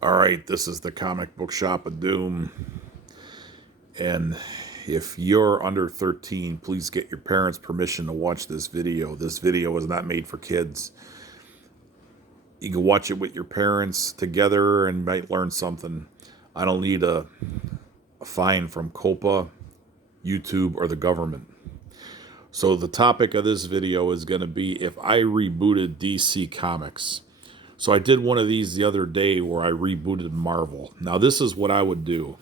All right, this is the Comic Book Shop of Doom. And if you're under 13, please get your parents' permission to watch this video. This video is not made for kids. You can watch it with your parents together and might learn something. I don't need a fine from COPA, YouTube, or the government. So the topic of this video is going to be if I rebooted DC Comics. So I did one of these the other day where I rebooted Marvel. Now this is what I would do.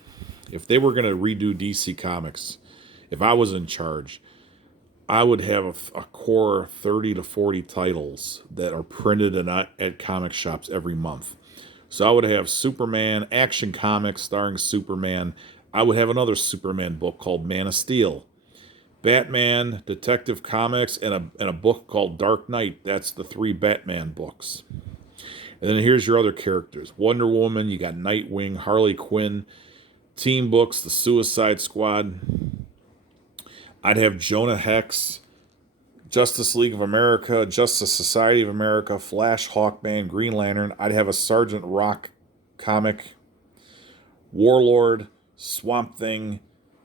If they were going to redo DC Comics, if I was in charge, I would have a core 30 to 40 titles that are printed at comic shops every month. So I would have Superman, Action Comics starring Superman. I would have another Superman book called Man of Steel. Batman, Detective Comics, and a book called Dark Knight. That's the 3 Batman books. And then here's your other characters. Wonder Woman, you got Nightwing, Harley Quinn, Team Books, the Suicide Squad. I'd have Jonah Hex, Justice League of America, Justice Society of America, Flash, Hawkman, Green Lantern. I'd have a Sergeant Rock comic, Warlord, Swamp Thing,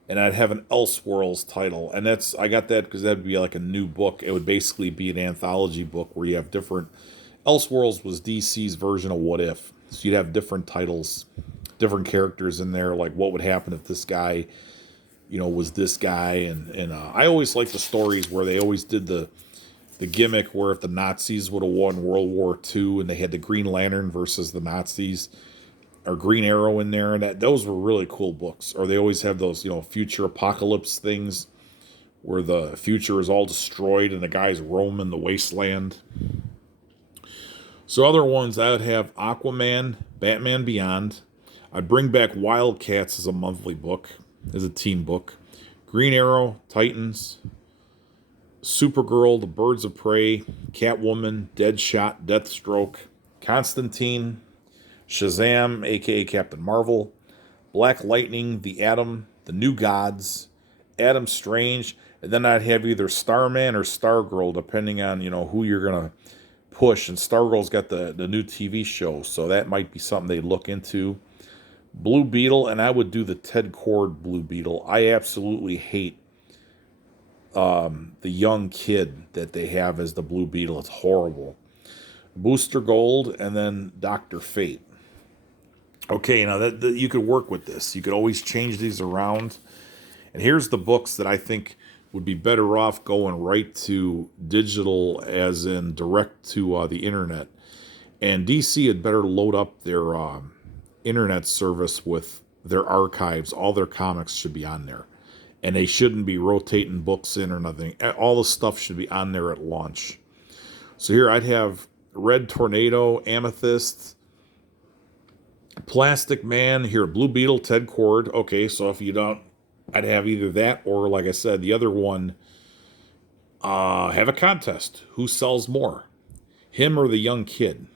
and I'd have an Elseworlds title. And I got that because that'd be like a new book. It would basically be an anthology book where you have different... Elseworlds was DC's version of What If. So you'd have different titles, different characters in there, like what would happen if this guy, was this guy. And I always liked the stories where they always did the gimmick where if the Nazis would have won World War II and they had the Green Lantern versus the Nazis, or Green Arrow in there, and those were really cool books. Or they always have those, future apocalypse things where the future is all destroyed and the guys roam in the wasteland. So other ones, I would have Aquaman, Batman Beyond. I'd bring back Wildcats as a monthly book, as a team book. Green Arrow, Titans, Supergirl, The Birds of Prey, Catwoman, Deadshot, Deathstroke, Constantine, Shazam, aka Captain Marvel, Black Lightning, The Atom, The New Gods, Adam Strange, and then I'd have either Starman or Stargirl, depending on, who you're going to push. And Stargirl's got the new TV show, so that might be something they'd look into. Blue Beetle, and I would do the Ted Kord Blue Beetle. I absolutely hate the young kid that they have as the Blue Beetle. It's horrible. Booster Gold, and then Dr. Fate. Okay, now that you could work with this. You could always change these around. And here's the books that I think would be better off going right to digital, as in direct to the internet. And DC had better load up their internet service with their archives. All their comics should be on there. And they shouldn't be rotating books in or nothing. All the stuff should be on there at launch. So here I'd have Red Tornado, Amethyst, Plastic Man, here Blue Beetle, Ted Kord. Okay, so if you don't, I'd have either that or, like I said, the other one, have a contest. Who sells more? Him or the young kid?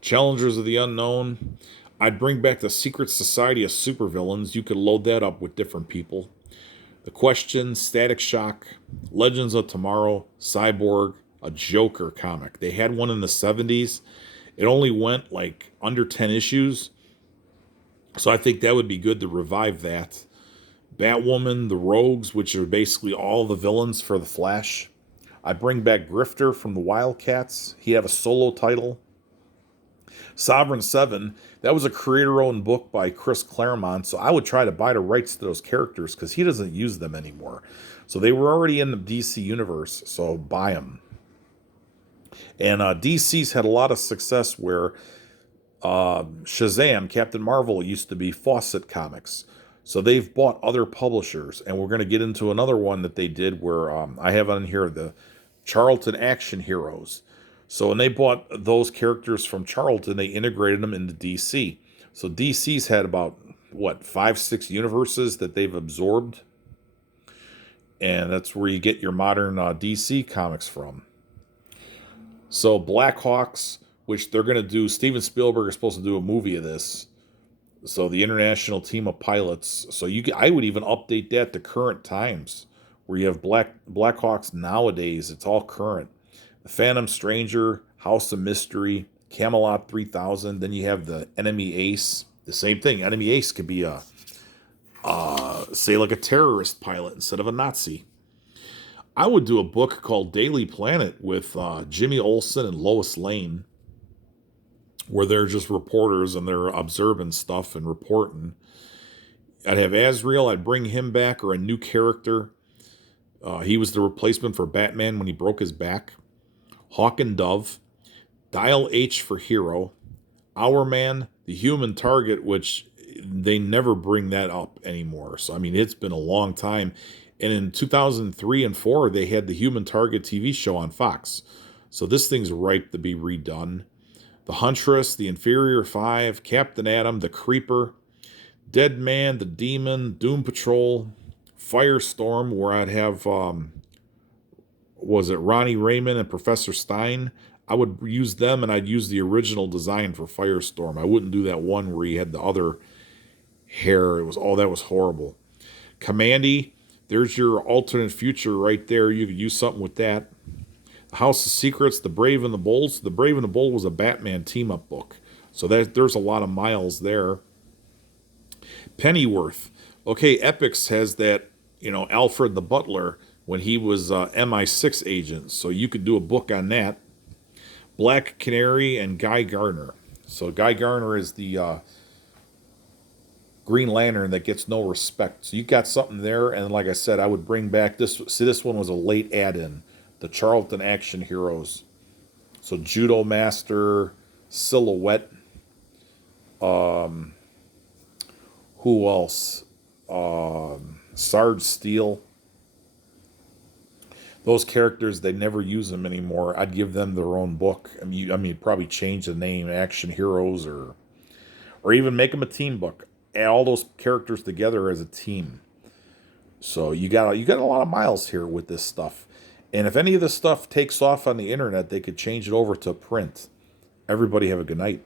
Challengers of the Unknown. I'd bring back the Secret Society of Supervillains. You could load that up with different people. The Question, Static Shock, Legends of Tomorrow, Cyborg, a Joker comic. They had one in the 70s. It only went like under 10 issues. So I think that would be good to revive that. Batwoman, the Rogues, which are basically all the villains for the Flash. I bring back Grifter from the Wildcats. He'd have a solo title. Sovereign 7, that was a creator-owned book by Chris Claremont, so I would try to buy the rights to those characters because he doesn't use them anymore. So they were already in the DC universe, so buy them. And DC's had a lot of success where Shazam, Captain Marvel, used to be Fawcett Comics. So they've bought other publishers, and we're going to get into another one that they did where I have on here the Charlton Action Heroes. So when they bought those characters from Charlton, they integrated them into DC. So DC's had about, 5-6 universes that they've absorbed. And that's where you get your modern DC comics from. So Blackhawks, which they're going to do, Steven Spielberg is supposed to do a movie of this. So the International Team of Pilots. So I would even update that to current times, where you have Blackhawks nowadays. It's all current. The Phantom Stranger, House of Mystery, Camelot 3000. Then you have the Enemy Ace. The same thing. Enemy Ace could be say like a terrorist pilot instead of a Nazi. I would do a book called Daily Planet with Jimmy Olsen and Lois Lane, where they're just reporters and they're observing stuff and reporting. I'd have Azrael. I'd bring him back, or a new character. He was the replacement for Batman when he broke his back. Hawk and Dove. Dial H for Hero. Our Man, the Human Target, which they never bring that up anymore. So, I mean, it's been a long time. And in 2003 and 4, they had the Human Target TV show on Fox. So this thing's ripe to be redone. The Huntress, the Inferior Five, Captain Atom, the Creeper, Dead Man, the Demon, Doom Patrol, Firestorm, where I'd have, was it Ronnie Raymond and Professor Stein? I would use them, and I'd use the original design for Firestorm. I wouldn't do that one where he had the other hair. It was, oh, that was horrible. Commandy, there's your alternate future right there. You could use something with that. House of Secrets, The Brave and the Bold. The Brave and the Bold was a Batman team-up book. So there's a lot of miles there. Pennyworth. Okay, Epix has that, Alfred the Butler when he was MI6 agent. So you could do a book on that. Black Canary and Guy Gardner. So Guy Gardner is the Green Lantern that gets no respect. So you got something there. And like I said, I would bring back this. See, this one was a late add-in. The Charlton Action Heroes. So Judo Master, Silhouette. Who else? Sarge Steel. Those characters, they never use them anymore. I'd give them their own book. I mean, probably change the name, Action Heroes, or even make them a team book. Add all those characters together as a team. So you got a lot of miles here with this stuff. And if any of this stuff takes off on the internet, they could change it over to print. Everybody have a good night.